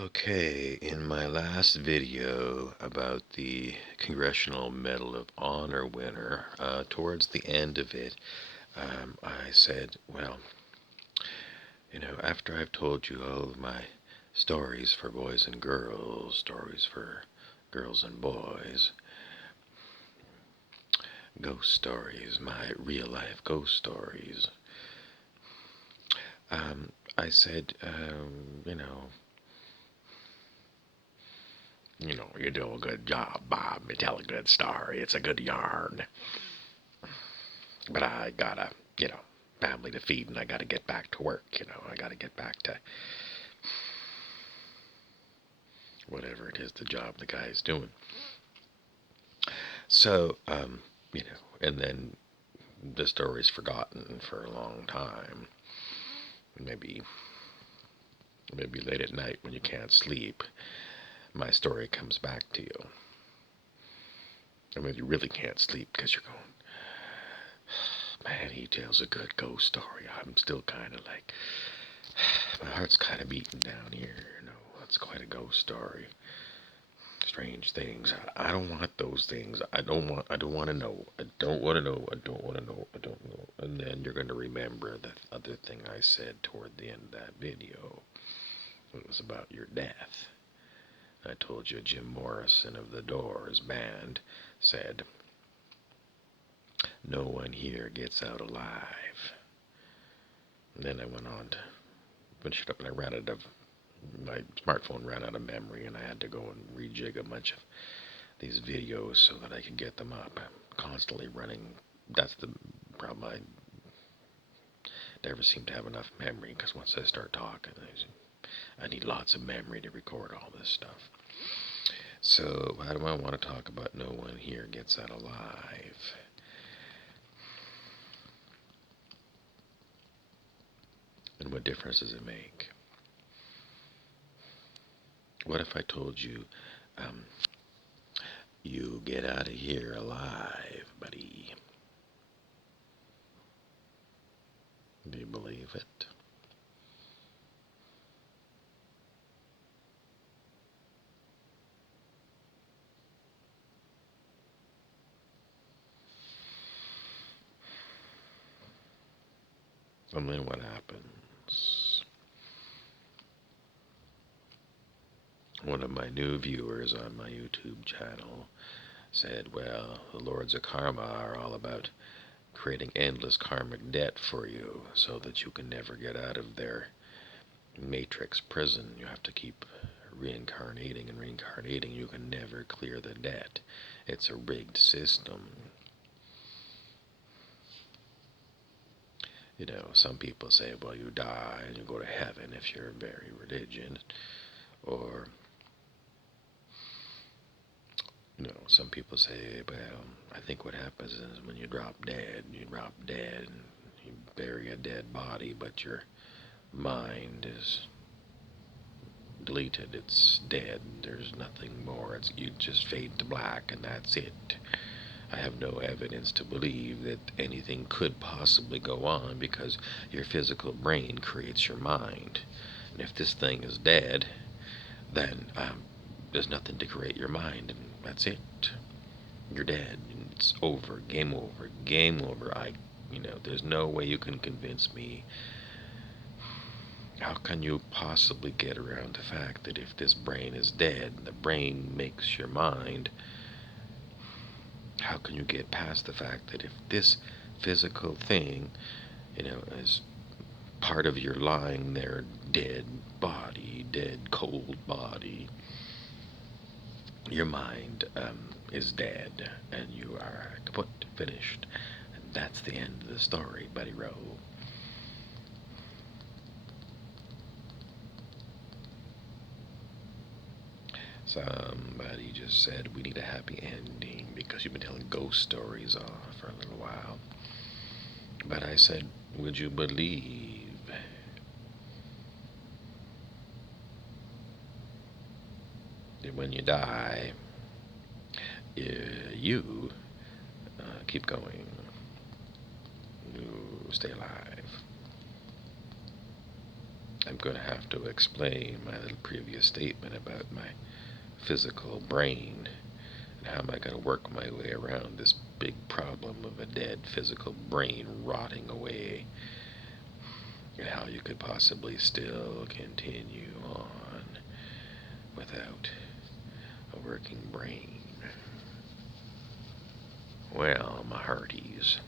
Okay, in my last video about the Congressional Medal of Honor winner, towards the end of it, I said, well, after I've told you all of my stories for boys and girls, stories for girls and boys, ghost stories, my real life ghost stories, I said, you do a good job, Bob. You tell a good story. It's a good yarn. But I gotta, family to feed, and I gotta get back to work. I gotta get back to whatever it is the job the guy is doing. So, and then the story's forgotten for a long time. Maybe late at night when you can't sleep, my story comes back to you. I mean, you really can't sleep because you're going, man, he tells a good ghost story. I'm still kind of like, my heart's kind of beating down here. It's quite a ghost story. Strange things. I don't want those things. I don't want to know. I don't want to know. I don't want to know. I don't know. And then you're going to remember the other thing I said toward the end of that video. It was about your death. I told you Jim Morrison of the Doors band said, "No one here gets out alive." And then I went on to finish it up, and I ran out of my smartphone ran out of memory, and I had to go and rejig a bunch of these videos so that I could get them up. I'm constantly running. That's the problem. I never seem to have enough memory, because once I start talking, I need lots of memory to record all this stuff. So how do I want to talk about no one here gets out alive? And what difference does it make? What if I told you, you get out of here alive, buddy? Do you believe it? And then what happens? One of my new viewers on my YouTube channel said, well, the Lords of Karma are all about creating endless karmic debt for you so that you can never get out of their matrix prison. You have to keep reincarnating and reincarnating. You can never clear the debt. It's a rigged system. Some people say, well, you die and you go to heaven if you're very religious. Or, some people say, well, I think what happens is when you drop dead and you bury a dead body, but your mind is deleted. It's dead. There's nothing more. You just fade to black, and that's it. I have no evidence to believe that anything could possibly go on, because your physical brain creates your mind. And if this thing is dead, then there's nothing to create your mind, and that's it. You're dead. It's over. Game over. Game over. There's no way you can convince me. How can you possibly get around the fact that if this brain is dead, the brain makes your mind? How can you get past the fact that if this physical thing, is part of your lying there dead body, dead cold body, your mind is dead, and you are kaput, finished. And that's the end of the story, Buddy Rowe. Somebody just said we need a happy ending because you've been telling ghost stories for a little while. But I said, would you believe that when you die, you keep going, you stay alive? I'm going to have to explain my little previous statement about my physical brain and how am I going to work my way around this big problem of a dead physical brain rotting away, and how you could possibly still continue on without a working brain. Well, my hearties,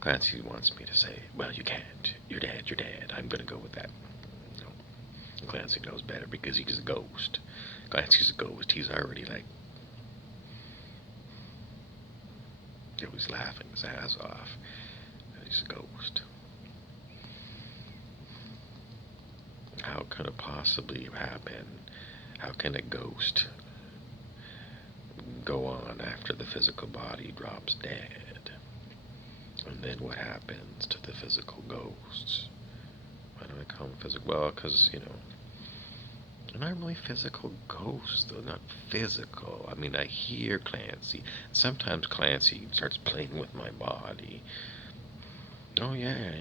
Clancy wants me to say, well, you can't. You're dead, you're dead. I'm going to go with that. No. Clancy knows better because he's a ghost. Clancy's a ghost. He's already like, he was laughing his ass off. He's a ghost. How could it possibly happen? How can a ghost go on after the physical body drops dead? And then what happens to the physical ghosts? Why do I call them physical? Well, because, they're not really physical ghosts, though. Not physical. I mean, I hear Clancy. Sometimes Clancy starts playing with my body. Oh, yeah.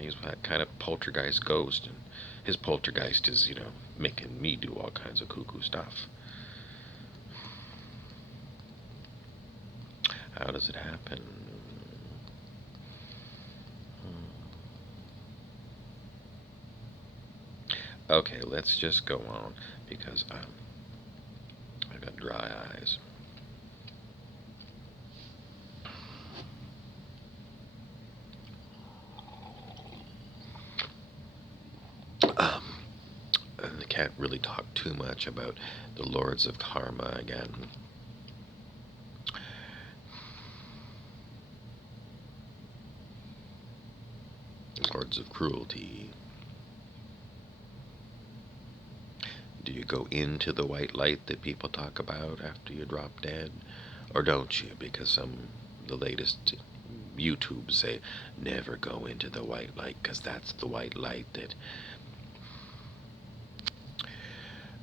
He's that kind of poltergeist ghost. And his poltergeist is, making me do all kinds of cuckoo stuff. How does it happen? Okay, let's just go on because I've got dry eyes. And I can't really talk too much about the Lords of Karma again. Lords of Cruelty. Do you go into the white light that people talk about after you drop dead? Or don't you? Because the latest YouTubes say never go into the white light because that's the white light that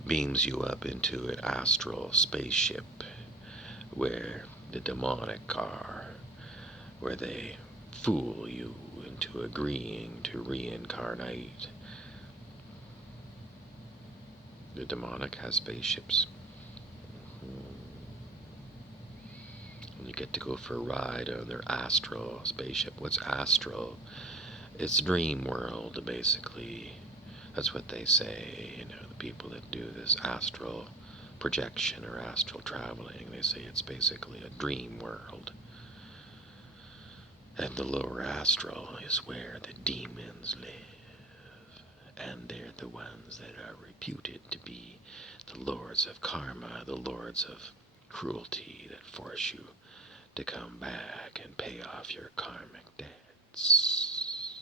beams you up into an astral spaceship where the demonic are, where they fool you into agreeing to reincarnate. The demonic has spaceships. And you get to go for a ride on their astral spaceship. What's astral? It's dream world, basically. That's what they say, the people that do this astral projection or astral traveling, they say it's basically a dream world. And the lower astral is where the demons live. And they're the ones that are reputed to be the lords of karma, the lords of cruelty that force you to come back and pay off your karmic debts.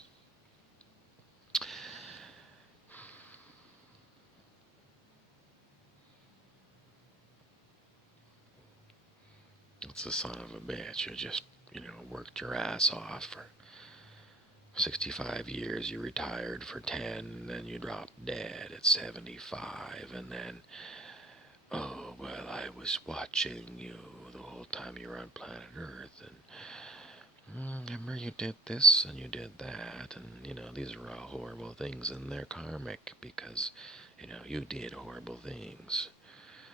It's the son of a bitch. You just, worked your ass off for 65 years. You retired for 10, then you dropped dead at 75, and then, oh, well, I was watching you the whole time you were on planet Earth, and remember you did this and you did that, and, these are all horrible things, and they're karmic because, you did horrible things.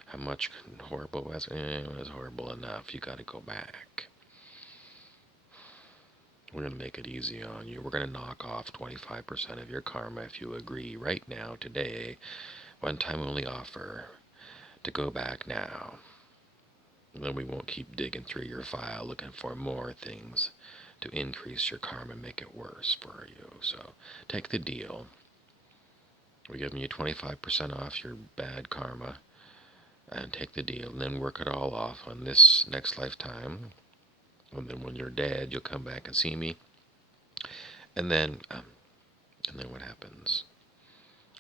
How much horrible was it? It was horrible enough. You got to go back. We're going to make it easy on you. We're going to knock off 25% of your karma if you agree right now, today, one time only offer, to go back now. And then we won't keep digging through your file looking for more things to increase your karma and make it worse for you. So take the deal. We're giving you 25% off your bad karma. And take the deal, and then work it all off on this next lifetime. And then when you're dead, you'll come back and see me. And then what happens?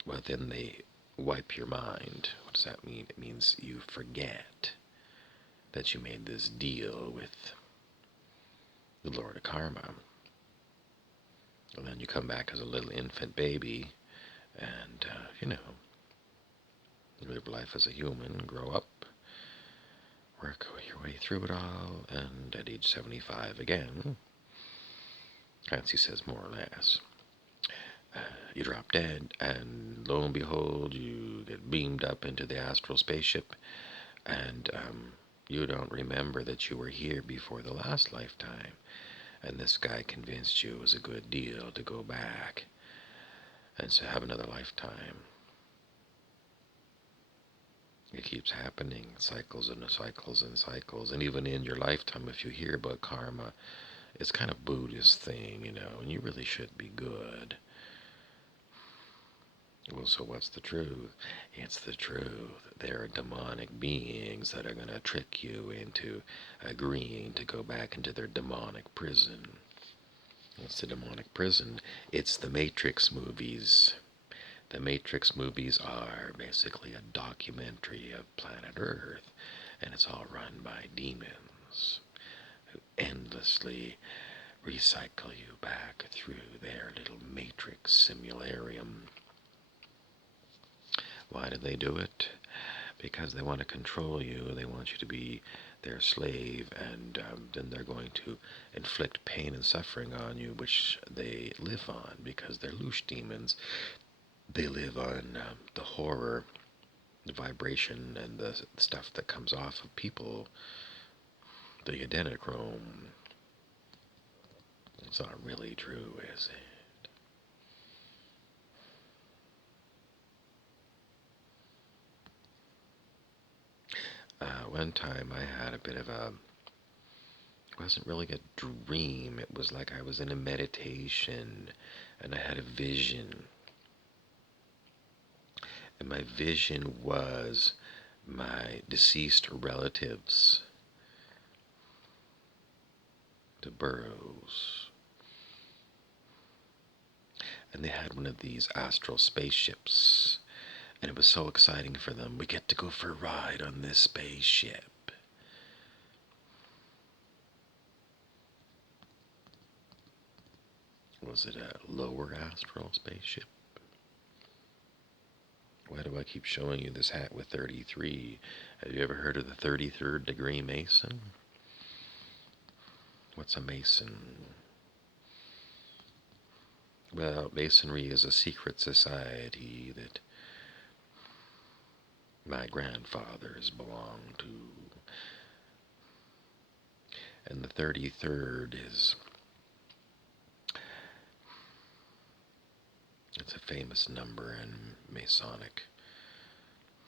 Well, then they wipe your mind. What does that mean? It means you forget that you made this deal with the Lord of Karma. And then you come back as a little infant baby, and, you live life as a human, grow up, work your way through it all, and at age 75 again, Clancy says more or less, you drop dead, and lo and behold, you get beamed up into the astral spaceship, and you don't remember that you were here before the last lifetime, and this guy convinced you it was a good deal to go back and to have another lifetime. It keeps happening, cycles and cycles and cycles, and even in your lifetime, if you hear about karma, it's kind of Buddhist thing, and you really should be good. Well, so what's the truth? It's the truth. There are demonic beings that are going to trick you into agreeing to go back into their demonic prison. What's the demonic prison? It's the Matrix movies. The Matrix movies are basically a documentary of planet Earth, and it's all run by demons who endlessly recycle you back through their little Matrix simularium. Why do they do it? Because they want to control you. They want you to be their slave, and then they're going to inflict pain and suffering on you, which they live on because they're loosh demons. They live on the horror, the vibration, and the stuff that comes off of people, the adrenochrome. It's not really true, is it? One time I had a bit of it wasn't really a dream. It was like I was in a meditation and I had a vision. And my vision was my deceased relatives, the Burrows. And they had one of these astral spaceships. And it was so exciting for them. We get to go for a ride on this spaceship. Was it a lower astral spaceship? Why do I keep showing you this hat with 33? Have you ever heard of the 33rd degree Mason? What's a Mason? Well, Masonry is a secret society that my grandfathers belonged to. And the 33rd it's a famous number in Masonic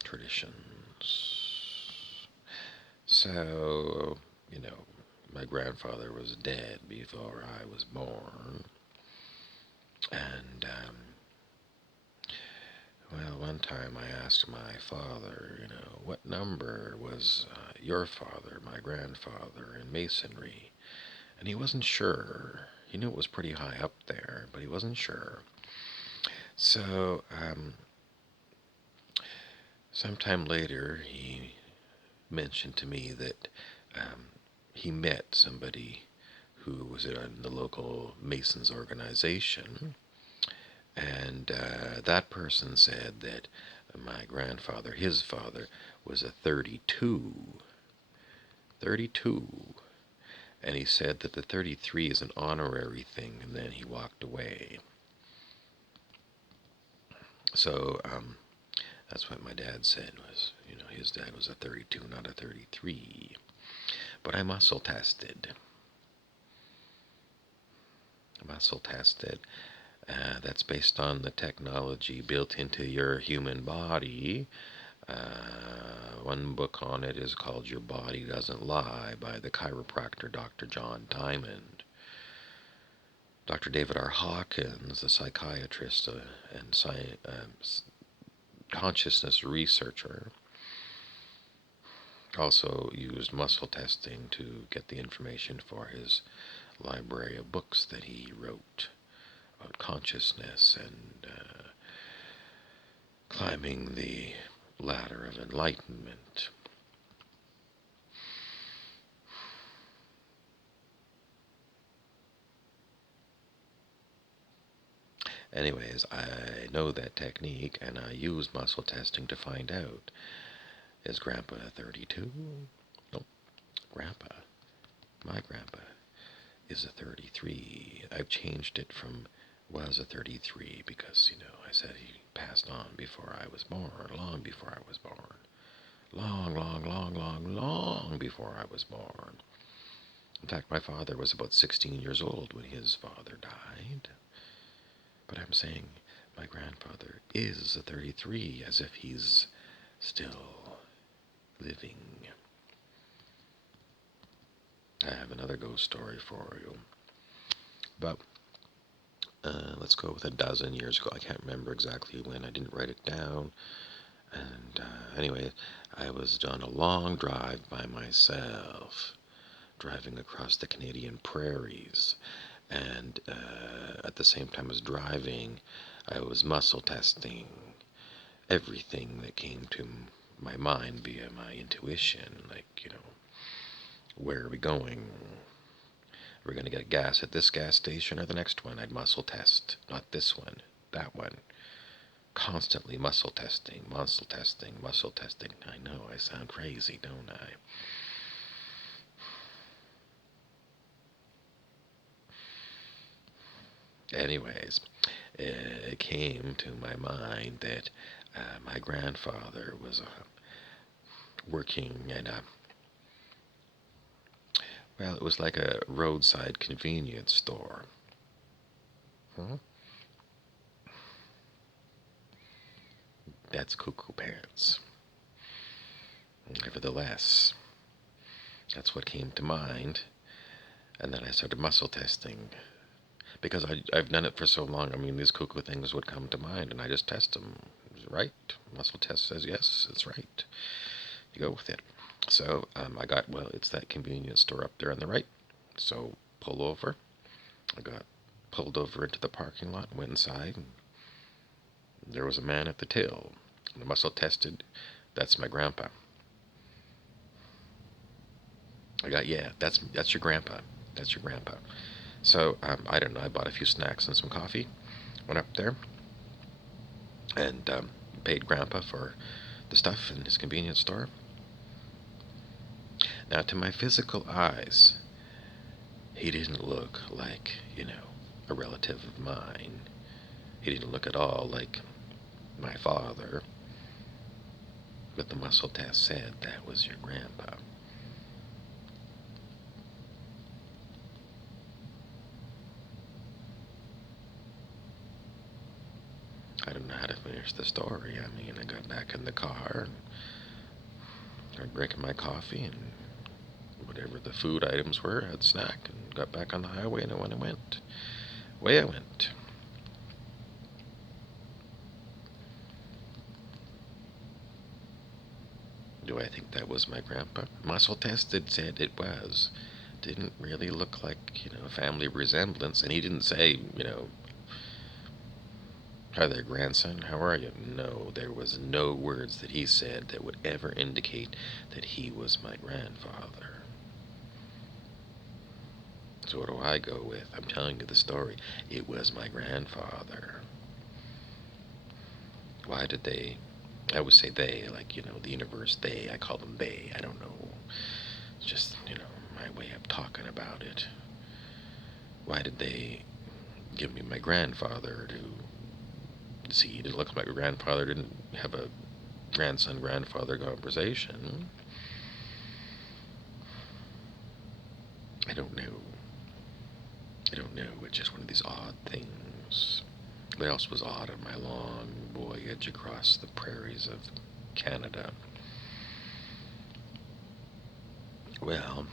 traditions. So, my grandfather was dead before I was born. And, well, one time I asked my father, what number was your father, my grandfather, in Masonry? And he wasn't sure. He knew it was pretty high up there, but he wasn't sure. So, sometime later, he mentioned to me that he met somebody who was in the local Masons organization, and that person said that my grandfather, his father, was a 32. 32. And he said that the 33 is an honorary thing, and then he walked away. So that's what my dad said was, his dad was a 32, not a 33. But I muscle tested. That's based on the technology built into your human body. One book on it is called Your Body Doesn't Lie by the chiropractor Dr. John Diamond. Dr. David R. Hawkins, a psychiatrist and consciousness researcher, also used muscle testing to get the information for his library of books that he wrote about consciousness and climbing the ladder of enlightenment. Anyways, I know that technique, and I use muscle testing to find out. Is Grandpa 32? Nope. Grandpa, my grandpa, is a 33. I've changed it from was a 33 because, I said he passed on before I was born, long before I was born. Long, long, long, long, long before I was born. In fact, my father was about 16 years old when his father died. But I'm saying my grandfather is a 33 as if he's still living. I have another ghost story for you. But let's go with a dozen years ago. I can't remember exactly when. I didn't write it down. And anyway, I was on a long drive by myself, driving across the Canadian prairies. And at the same time as driving, I was muscle testing everything that came to my mind via my intuition. Like, where are we going? We're going to get gas at this gas station or the next one. I'd muscle test. Not this one, that one. Constantly muscle testing, muscle testing, muscle testing. I know I sound crazy, don't I? Anyways, it came to my mind that my grandfather was working at it was like a roadside convenience store. Huh? That's cuckoo pants. Nevertheless, that's what came to mind. And then I started muscle testing. Because I've done it for so long, I mean, these cuckoo things would come to mind, and I just test them. Right? Muscle test says yes, it's right. You go with it. So I got, it's that convenience store up there on the right. So pull over. I got pulled over into the parking lot and went inside. And there was a man at the till. The muscle tested. That's my grandpa. I got, yeah, that's your grandpa. That's your grandpa. So I don't know. I bought a few snacks and some coffee. Went up there and paid grandpa for the stuff in his convenience store. Now, to my physical eyes, he didn't look like, a relative of mine. He didn't look at all like my father. But the muscle test said that was your grandpa. I don't know how to finish the story. I mean, I got back in the car and started drinking my coffee and whatever the food items were, I had snack and got back on the highway and away I went. Do I think that was my grandpa? Muscle tested said it was. Didn't really look like, family resemblance. And he didn't say, hi there, grandson, how are you? No, there was no words that he said that would ever indicate that he was my grandfather. So what do I go with? I'm telling you the story. It was my grandfather. Why did they? I would say they, like, the universe, they. I call them they. I don't know. It's just, my way of talking about it. Why did they give me my grandfather to see? He didn't look like my grandfather, didn't have a grandson-grandfather conversation. I don't know. It's just one of these odd things. What else was odd on my long voyage across the prairies of Canada? Well,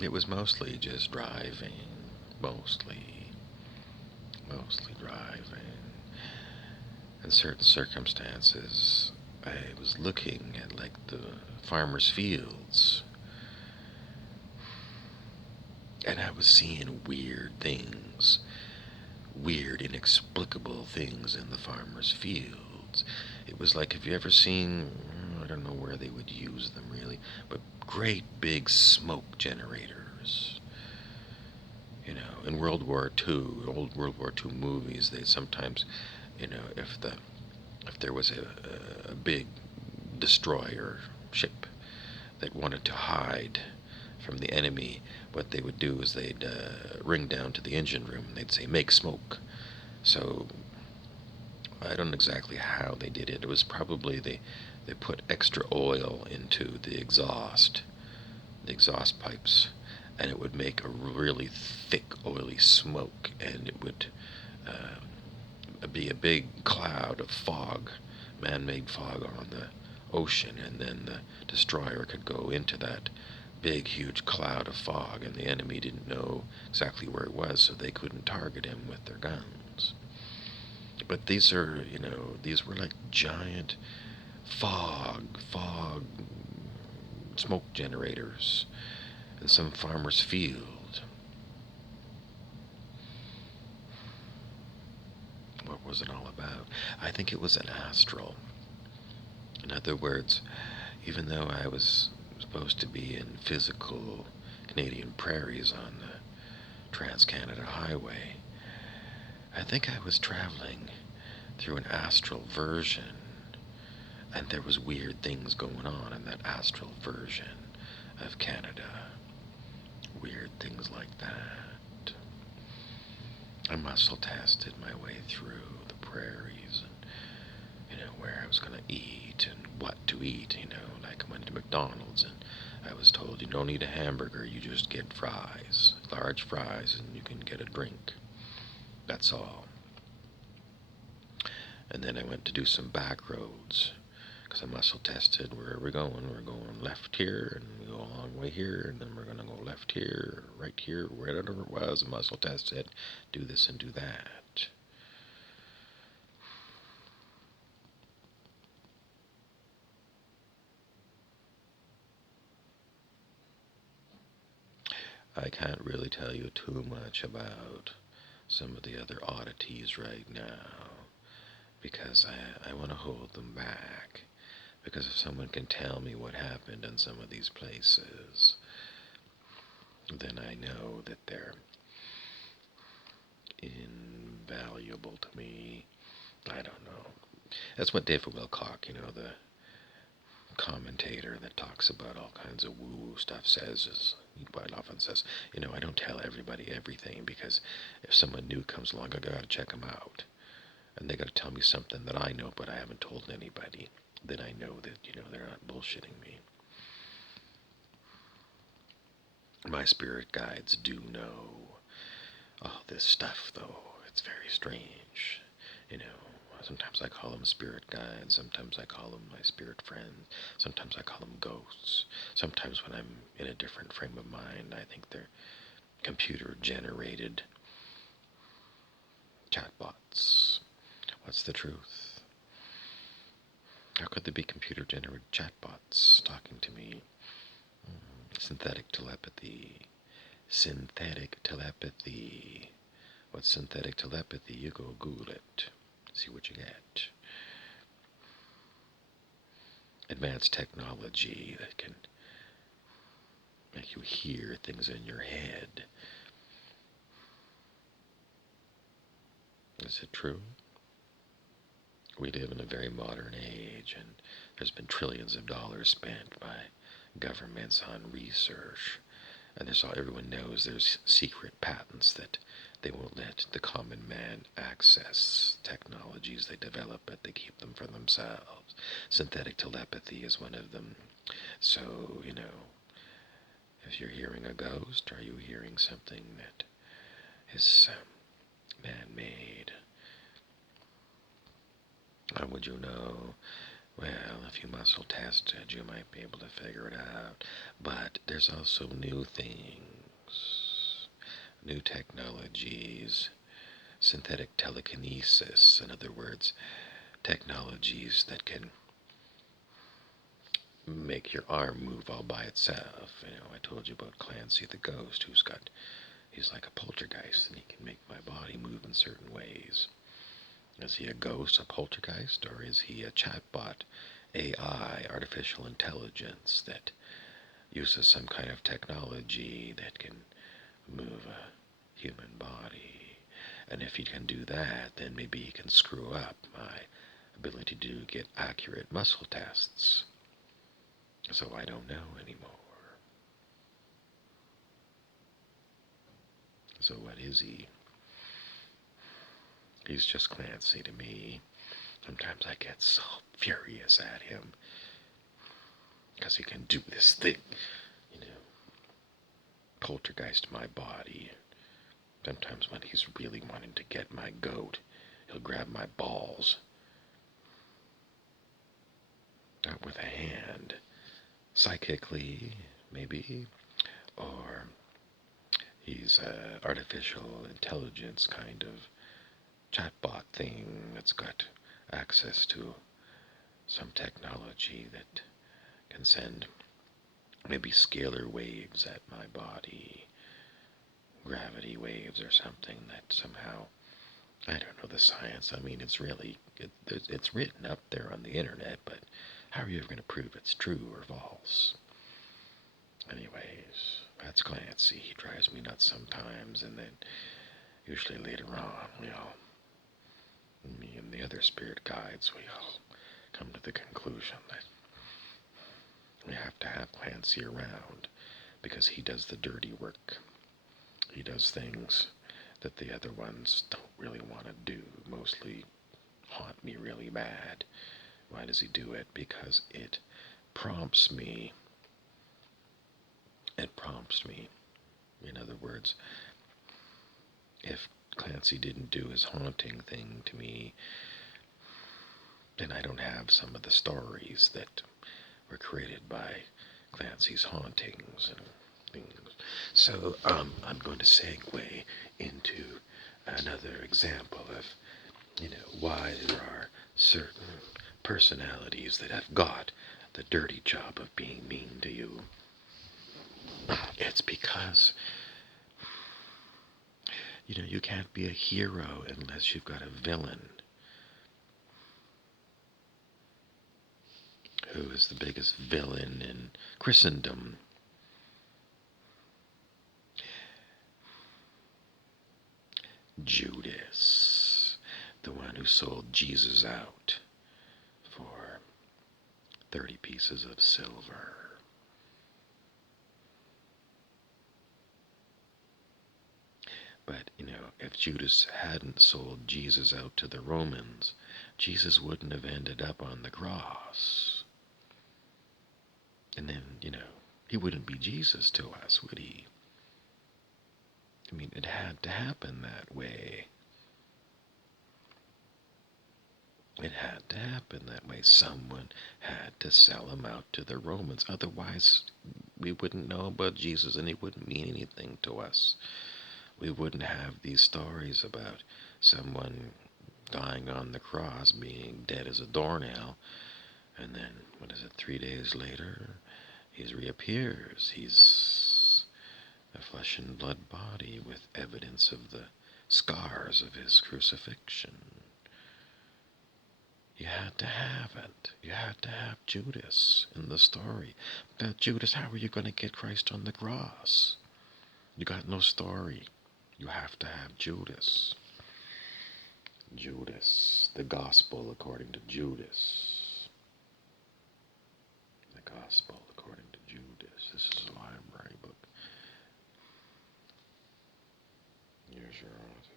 it was mostly just driving. Mostly driving. In certain circumstances, I was looking at, like, the farmers' fields, and I was seeing weird things, weird, inexplicable things in the farmers' fields. It was like, have you ever seen, I don't know where they would use them really, but great big smoke generators. In World War II, old World War II movies, they sometimes If there was a big destroyer ship that wanted to hide from the enemy, what they would do is they'd ring down to the engine room and they'd say, "Make smoke." So I don't know exactly how they did it. It was probably they put extra oil into the exhaust pipes, and it would make a really thick, oily smoke, and it would be a big cloud of fog, man-made fog on the ocean, and then the destroyer could go into that big, huge cloud of fog, and the enemy didn't know exactly where it was, so they couldn't target him with their guns. But these were like giant fog smoke generators in some farmer's field. What was it all about? I think it was an astral. In other words, even though I was supposed to be in physical Canadian prairies on the Trans-Canada Highway, I think I was traveling through an astral version, and there was weird things going on in that astral version of Canada. Weird things like that. I muscle tested my way through the prairies and, where I was going to eat and what to eat, like I went to McDonald's and I was told you don't eat a hamburger, you just get fries, large fries, and you can get a drink. That's all. And then I went to do some back roads because I muscle tested. Where are we going? We're going left here, and we go a long way here, and then we're going to go left here, right here, wherever it was. I muscle tested, do this and do that. I can't really tell you too much about some of the other oddities right now because I want to hold them back. Because if someone can tell me what happened in some of these places, then I know that they're invaluable to me. I don't know. That's what David Wilcock, the commentator that talks about all kinds of woo-woo stuff, says. Is he quite often says, I don't tell everybody everything because if someone new comes along, I gotta check them out. And they gotta tell me something that I know but I haven't told anybody. Then I know that, they're not bullshitting me. My spirit guides do know all this stuff, though. It's very strange. Sometimes I call them spirit guides. Sometimes I call them my spirit friends. Sometimes I call them ghosts. Sometimes when I'm in a different frame of mind, I think they're computer-generated chatbots. What's the truth? How could there be computer-generated chatbots talking to me? Synthetic telepathy. Synthetic telepathy. What's synthetic telepathy? You go Google it. See what you get. Advanced technology that can make you hear things in your head. Is it true? We live in a very modern age, and there's been trillions of dollars spent by governments on research. And everyone knows there's secret patents that they won't let the common man access. Technologies they develop, but they keep them for themselves. Synthetic telepathy is one of them. So, if you're hearing a ghost, are you hearing something that is man-made? How would you know? Well, if you muscle tested, you might be able to figure it out. But there's also new things, new technologies, synthetic telekinesis, in other words, technologies that can make your arm move all by itself. I told you about Clancy the Ghost, he's like a poltergeist, and he can make my body move in certain ways. Is he a ghost, a poltergeist, or is he a chatbot, AI, artificial intelligence, that uses some kind of technology that can move a human body? And if he can do that, then maybe he can screw up my ability to get accurate muscle tests. So I don't know anymore. So what is he? He's just Clancy to me. Sometimes I get so furious at him because he can do this thing, poltergeist my body. Sometimes when he's really wanting to get my goat, he'll grab my balls. Not with a hand. Psychically, maybe. Or he's an artificial intelligence kind of chatbot thing that's got access to some technology that can send maybe scalar waves at my body, gravity waves or something that somehow, I don't know the science. I mean, it's written up there on the internet, but how are you ever going to prove it's true or false? Anyways, that's Clancy. He drives me nuts sometimes, and then usually later on, me and the other spirit guides, we all come to the conclusion that we have to have Clancy around because he does the dirty work. He does things that the other ones don't really want to do, mostly haunt me really bad. Why does he do it? Because it prompts me. It prompts me. In other words, if Clancy didn't do his haunting thing to me, then I don't have some of the stories that were created by Clancy's hauntings and things. So I'm going to segue into another example of, why there are certain personalities that have got the dirty job of being mean to you. It's because, you can't be a hero unless you've got a villain. Who is the biggest villain in Christendom? Judas, the one who sold Jesus out for 30 pieces of silver. But, if Judas hadn't sold Jesus out to the Romans, Jesus wouldn't have ended up on the cross. And then, he wouldn't be Jesus to us, would he? I mean, it had to happen that way. It had to happen that way. Someone had to sell him out to the Romans. Otherwise, we wouldn't know about Jesus and he wouldn't mean anything to us. We wouldn't have these stories about someone dying on the cross, being dead as a doornail, and then, 3 days later, he reappears. He's a flesh and blood body with evidence of the scars of his crucifixion. You had to have it. You had to have Judas in the story. Without Judas, how are you going to get Christ on the cross? You got no story. You have to have Judas. Judas. The Gospel according to Judas. The Gospel according to Judas. This is a library book. Here's your author.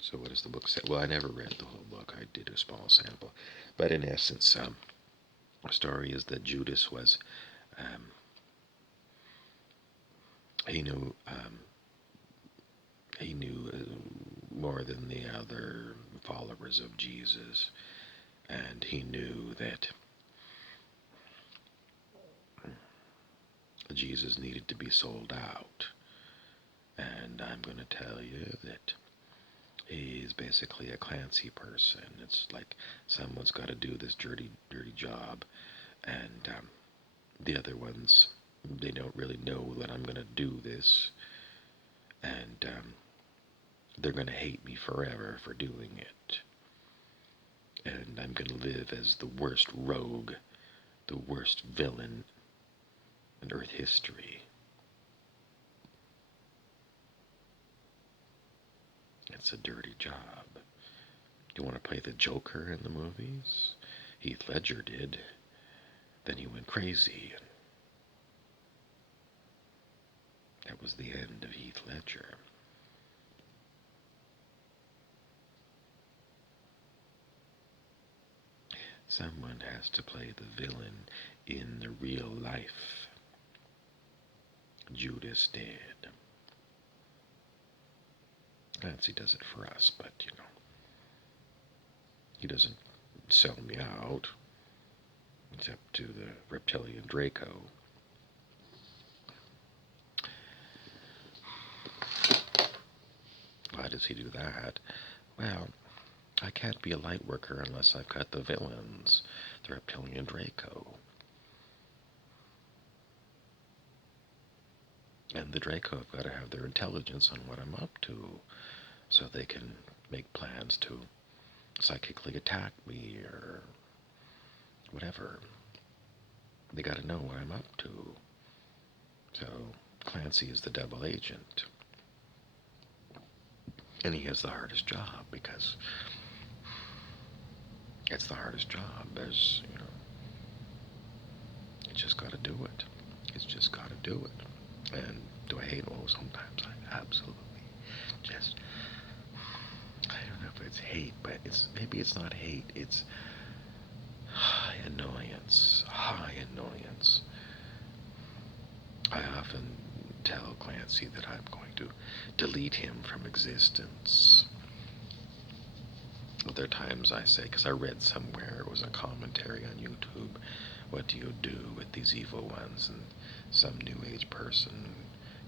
So what does the book say? Well, I never read the whole book. I did a small sample. But in essence, the story is that Judas was... He knew more than the other followers of Jesus, and he knew that Jesus needed to be sold out. And I'm going to tell you that he's basically a Clancy person. It's like someone's got to do this dirty job, and the other ones, they don't really know that I'm going to do this, and they're going to hate me forever for doing it. And I'm going to live as the worst rogue, the worst villain in Earth history. It's a dirty job. Do you want to play the Joker in the movies? Heath Ledger did. Then he went crazy, and that was the end of Heath Ledger. Someone has to play the villain in the real life. Judas did. Clancy does it for us, but he doesn't sell me out, except to the reptilian Draco. Why does he do that? Well, I can't be a light worker unless I've got the villains, the reptilian Draco. And the Draco have got to have their intelligence on what I'm up to, so they can make plans to psychically attack me or whatever. They got to know what I'm up to. So Clancy is the double agent. And he has the hardest job because it's the hardest job. There's, you just got to do it. It's just got to do it. And do I hate it? Well, sometimes I absolutely just, I don't know if it's hate, but maybe it's not hate. It's high annoyance. High annoyance. I often tell Clancy that I'm going to delete him from existence. Other times I say, because I read somewhere, it was a commentary on YouTube, what do you do with these evil ones? And some New Age person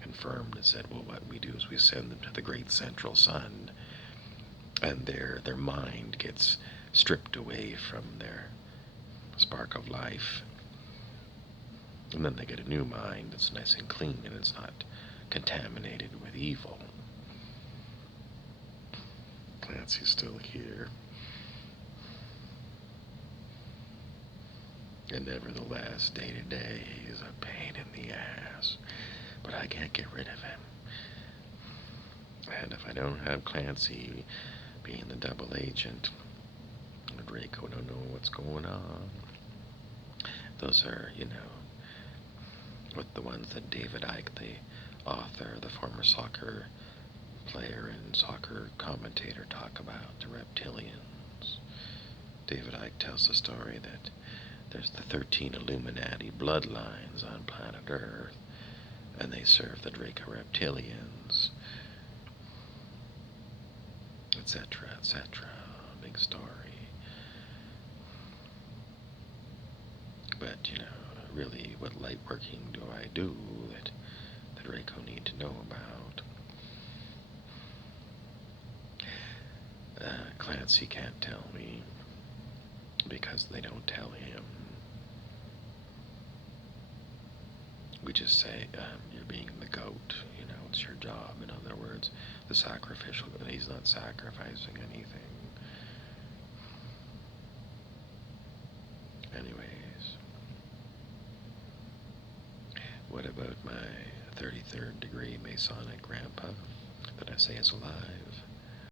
confirmed and said, well, what we do is we send them to the great central sun, and their mind gets stripped away from their spark of life. And then they get a new mind that's nice and clean, and it's not contaminated with evil. Clancy's still here. And nevertheless, day to day is a pain in the ass. But I can't get rid of him. And if I don't have Clancy being the double agent, Draco don't know what's going on. Those are, what the ones that David Icke, the author, the former soccer player and soccer commentator, talk about, the reptilians. David Icke tells the story that there's the 13 Illuminati bloodlines on planet Earth, and they serve the Draco reptilians, etc., etc. Big story. But, really, what light working do I do that the Draco need to know about? Clancy can't tell me because they don't tell him. We just say, you're being the goat, it's your job. In other words, the sacrificial, he's not sacrificing anything. Anyways, what about my 33rd degree Masonic grandpa that I say is alive?